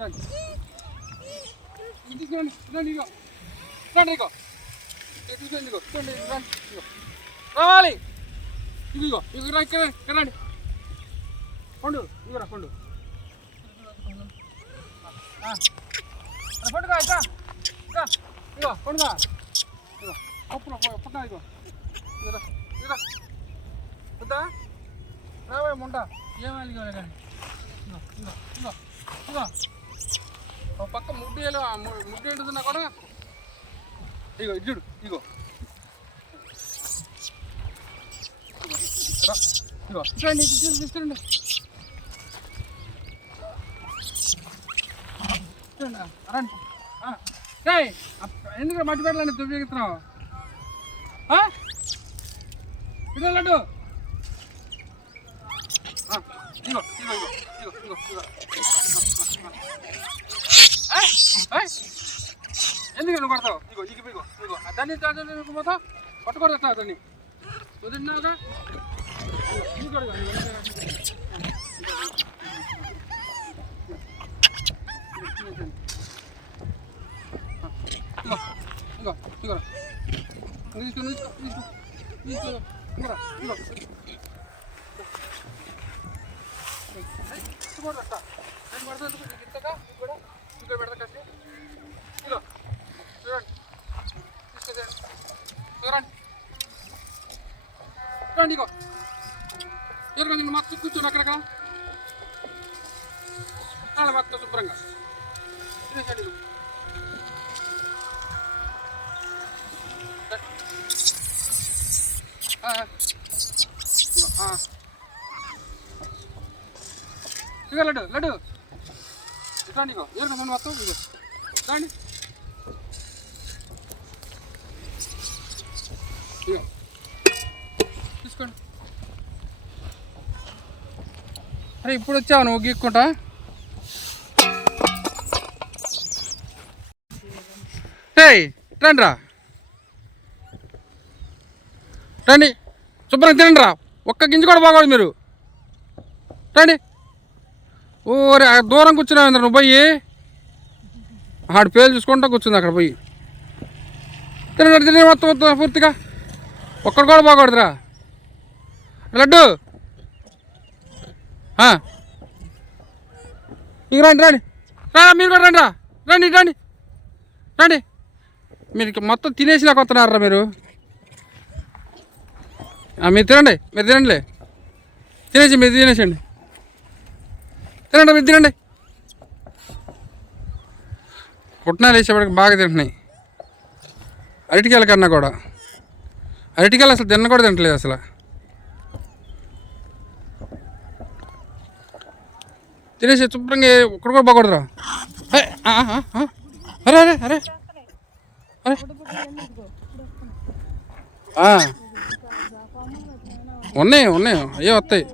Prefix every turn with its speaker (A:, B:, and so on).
A: ఇది తీసుకోండి రండి ఇగో రండి ఇగో ఇది ఇగో చూడండి రండి ఇగో రావాలి ఇదిగో ఇగో ఇగో రా ఇక్కడ ఇక్కడ రండి పండు ఇగో రా పండు పండుగ ఇక ఇగో పండుగ ఇగో అప్పుడు పుట్టిన ఇగో ఇగో ఇగో వద్దా రావే ముండ ఏమాలి ఇగో ఇగో ఇగో ఇగో ఇగో ఒక పక్క ముడ్డు ఎలా ముడ్డు ఏంటున్నా కూడా ఇగో ఇడ్డు ఇగో. ఇగో తీసుకురండి చూడండి, రండి ఆ, ఏయ్, అప్ప- ఎందుకు మట్టి పెట్టాలని దువ్వెగుతున్నావు ఇదో లడ్డు. ఆ, ఇగో ఇగో ఇగో ఇగో ఇగో ఇగో ఏయ్, ఏయ్, ఎందుకు నువ్వు కొడతావు ఇగో ఇగో ఇగో ఇగో ఆ దాన్ని దాన్ని పోతావు పట్టుకోరు అట్లా దాన్ని వదిలినావుగా ఇది కూడా ఇగో, ఇగో, ఇగో. ఇగో ఇగో ఇగో తీసుకో తీసుకో తీసుకో తీసుకో ఇగో ఇగో ఇదిగోండి అట్ట. నేను పడతాను, ఇదిగో, నీకు ఇంతగా, ఇది కూడా, ఇక్కడ పెడతా కసి. ఇదిగో, చూడండి. తీసుకో, చూడండి. చూడండి. చూడండి, ఇగో. ఎరుగో, నిన్ను మొత్తం కూర్చోను అక్కడక్కడ నాಳೆ మొత్తం శుభ్రంగా తినేసేయండి ఇగో. ఆ, ఇగో, లడ్డు లడ్డు. ఇట్లాండి ఇగో ఏరు కదా మొత్తం ఇగో ఇట్లాండి ఇగో తీసుకోండి. అరే ఇప్పుడు వచ్చావు నువ్వు గీక్కుంటా? ఏయ్ రండి రా రండి. శుభ్రం తినండి రా ఒక్క గింజ కూడా బాగోడు మీరు. రండి. ఓరే దూరం కూర్చున్నావు నువ్వు పోయి? ఆడు పేరు చూసుకుంటా కూర్చుంది అక్కడ పోయి. తినండి తినే మొత్తం మొత్తం పూర్తిగా. ఒక్కడు కూడా బాగూడదురా లడ్డు. ఇంక రండి రండి. రా మీరు కూడా రండి రా రండి రండి. రండి. మీరు మొత్తం తినేసి నాకు వస్తున్నారా మీరు. మీరు తినండి మీరు తినండిలే. తినేసి మీరు తినేసండి తినండి మీరు తినండి. పుట్నాలు వేసేవాడికి బాగా తింటున్నాయి. అరటికాయల కన్నా కూడా. అరటికాయలు అసలు తిన్న కూడా తింటలేదు అసలు. తినేసి శుభ్రంగా ఒక్కడు కూడా బాగూడదురా. అరే అరే అరే. అరే. ఉన్నాయి ఉన్నాయి. అయ్యే వస్తాయి.